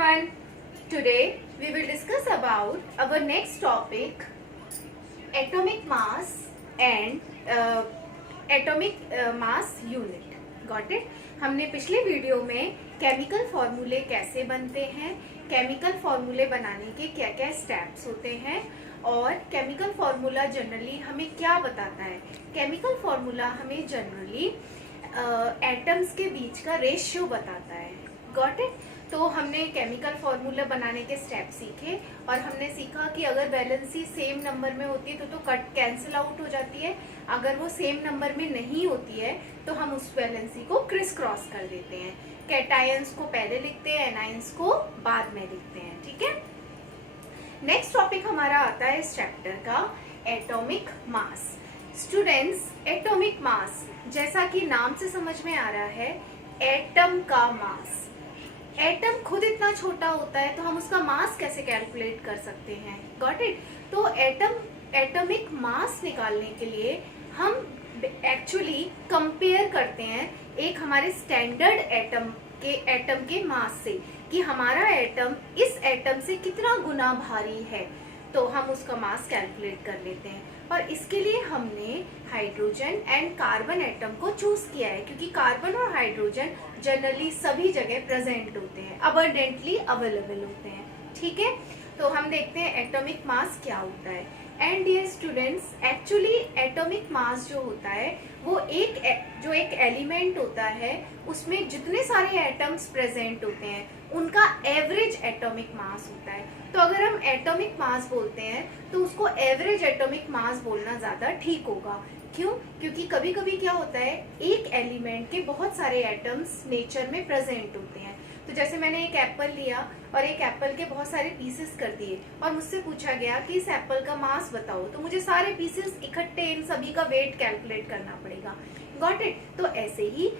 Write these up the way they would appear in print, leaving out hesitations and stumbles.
everyone. Today we will discuss about our next topic, atomic mass and atomic mass unit. Got it? हमने पिछले video में chemical फॉर्मूले कैसे बनते हैं, केमिकल फॉर्मूले बनाने के क्या क्या स्टेप्स होते हैं और केमिकल फॉर्मूला जनरली हमें क्या बताता है। केमिकल फॉर्मूला हमें जनरली एटम्स के बीच का रेशियो बताता है। Got it? तो हमने केमिकल फॉर्मूला बनाने के स्टेप सीखे और हमने सीखा कि अगर वैलेंसी सेम नंबर में होती है तो कट कैंसिल आउट हो जाती है। अगर वो सेम नंबर में नहीं होती है तो हम उस वैलेंसी को क्रिस क्रॉस कर देते हैं। कैटायंस को पहले लिखते हैं, एनायंस को बाद में लिखते हैं। ठीक है। नेक्स्ट टॉपिक हमारा आता है इस चैप्टर का, atomic mass. Students, atomic mass जैसा कि नाम से समझ में आ रहा है, एटम का मास। एटम खुद इतना छोटा होता है तो हम उसका मास कैसे कैलकुलेट कर सकते हैं। Got it? तो एटॉमिक मास निकालने के लिए हम एक्चुअली कंपेयर करते हैं एक हमारे स्टैंडर्ड एटम के मास से कि हमारा एटम इस एटम से कितना गुना भारी है, तो हम उसका मास कैलकुलेट कर लेते हैं। और इसके लिए हमने हाइड्रोजन एंड कार्बन एटम को चूज किया है क्योंकि कार्बन और हाइड्रोजन जनरली सभी जगह प्रेजेंट होते हैं, अबंडेंटली अवेलेबल होते हैं। ठीक है। तो हम देखते हैं एटॉमिक मास क्या होता है। And dear students, actually atomic mass जो होता है वो एक एलिमेंट होता है, उसमें जितने सारे एटम्स प्रेजेंट होते हैं उनका एवरेज एटॉमिक मास होता है। तो अगर हम एटॉमिक मास बोलते हैं तो उसको एवरेज एटॉमिक मास बोलना ज्यादा ठीक होगा। क्यों? क्योंकि कभी कभी क्या होता है, एक एलिमेंट के बहुत सारे एटम्स नेचर में प्रेजेंट होते हैं। तो जैसे मैंने एक एप्पल लिया और एक एप्पल के बहुत सारे पीसेस कर दिए और मुझसे पूछा गया कि इस एप्पल का मास बताओ, तो मुझे सारे पीसेस इकट्ठे इन सभी का वेट कैलकुलेट करना पड़ेगा। Got it? तो ऐसे ही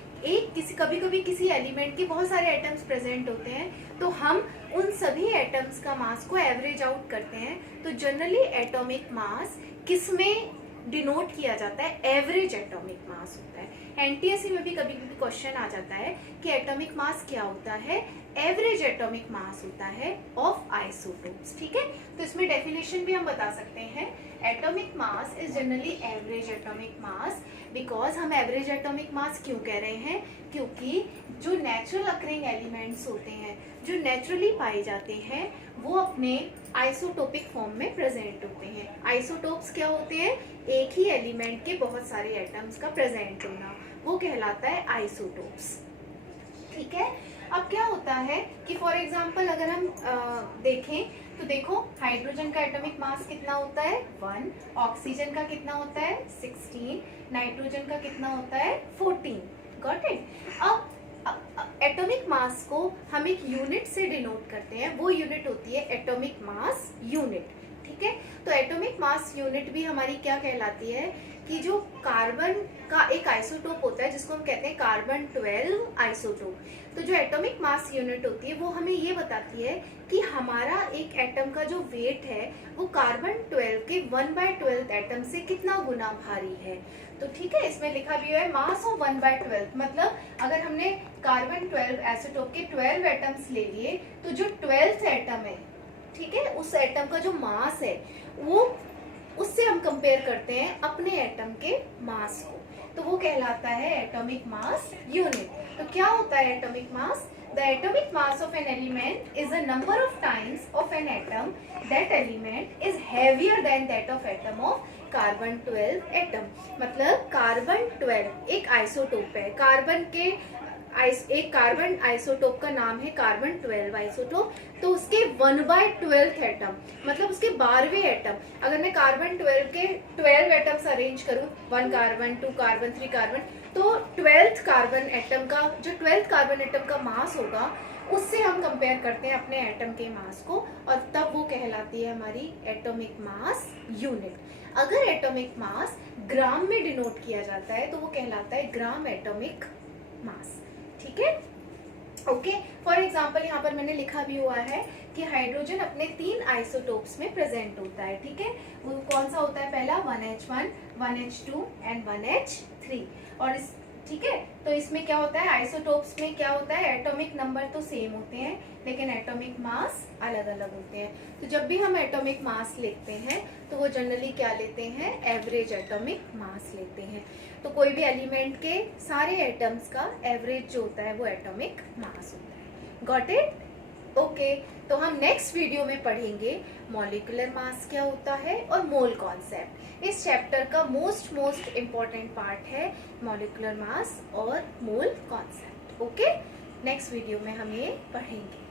कभी कभी किसी एलिमेंट के बहुत सारे एटम्स प्रेजेंट होते हैं तो हम उन सभी एटम्स का मास को एवरेज आउट करते हैं। तो जनरली एटॉमिक मास किसमें डिनोट किया जाता है? एवरेज एटॉमिक मास होता है। एनटीएससी में भी कभी कभी क्वेश्चन आ जाता है कि एटॉमिक मास क्या होता है? एवरेज एटॉमिक मास होता है ऑफ आइसोटोप्स। ठीक है। तो इसमें डेफिनेशन भी हम बता सकते हैं, atomic mass is generally average atomic mass. Because हम एवरेज एटॉमिक मास क्यों कह रहे हैं? क्योंकि जो नेचुरल अकरिंग एलिमेंट्स होते हैं, जो नेचुरली पाए जाते हैं, वो अपने आइसोटोपिक फॉर्म में प्रेजेंट होते हैं। आइसोटोप्स क्या होते हैं? एक ही एलिमेंट के बहुत सारे एटम्स का प्रेजेंट होना, वो कहलाता है आइसोटोप्स। ठीक है। अब क्या होता है कि फॉर एग्जाम्पल अगर हम देखें तो देखो, हाइड्रोजन का एटॉमिक मास कितना होता है? 1। ऑक्सीजन का कितना होता है? 16। नाइट्रोजन का कितना होता है? 14। Got it? अब एटॉमिक मास को हम एक यूनिट से डिनोट करते हैं, वो यूनिट होती है एटॉमिक मास यूनिट। ठीक है। तो एटॉमिक मास यूनिट भी हमारी क्या कहलाती है कि जो कार्बन का एक आइसोटोप होता है जिसको हम कहते हैं कार्बन 12 आइसोटोप। तो जो एटॉमिक मास यूनिट होती है वो हमें ये बताती है कि हमारा एक एटम का जो वेट है वो कार्बन 12 के 1/12 एटम से कितना गुना भारी है। तो ठीक है, इसमें लिखा भी है मास ऑफ 1/12, मतलब अगर हमने कार्बन 12 आइसोटोप के 12 एटम्स ले लिए तो जो 12th एटम है, ठीक है, उस एटम का जो मास है वो उससे हम कंपेयर करते हैं अपने एटम के मास को, तो वो कहलाता है एटॉमिक मास यूनिट। तो क्या होता है atomic mass? The atomic mass of an element is the number of times of an atom that element is heavier than that of atom of carbon 12 atom. मतलब कार्बन 12 एक isotope है, एक carbon isotope का नाम है carbon 12 isotope. तो उसके 1/12 atom, मतलब उसके 12वें एटम, अगर मैं कार्बन 12 के 12 एटम्स अरेंज करूं, 1 कार्बन, 2 कार्बन, 3 कार्बन, तो 12th कार्बन एटम का जो 12th कार्बन एटम का मास होगा उससे हम कंपेयर करते हैं अपने एटम के मास को और तब वो कहलाती है हमारी एटॉमिक मास यूनिट। अगर एटॉमिक मास ग्राम में डिनोट किया जाता है तो वो कहलाता है ग्राम एटॉमिक मास। ठीक है। ओके। फॉर एग्जाम्पल यहाँ पर मैंने लिखा भी हुआ है कि हाइड्रोजन अपने 3 आइसोटोप्स में प्रेजेंट होता है। ठीक है। वो कौन सा होता है? पहला 1H1, 1H2 एंड 1H3। और इस ठीक है। तो इसमें क्या होता है, आइसोटोप्स में क्या होता है, एटॉमिक नंबर तो सेम होते हैं लेकिन एटॉमिक मास अलग अलग होते हैं। तो जब भी हम एटॉमिक मास लेते हैं तो वो जनरली क्या लेते हैं, एवरेज एटॉमिक मास लेते हैं। तो कोई भी एलिमेंट के सारे एटम्स का एवरेज जो होता है वो एटॉमिक मास होता है। Got it? ओके। तो हम नेक्स्ट वीडियो में पढ़ेंगे मॉलिक्यूलर मास क्या होता है और मोल कॉन्सेप्ट। इस चैप्टर का मोस्ट इम्पॉर्टेंट पार्ट है मॉलिक्यूलर मास और mole concept. Okay, next video में हम ये पढ़ेंगे।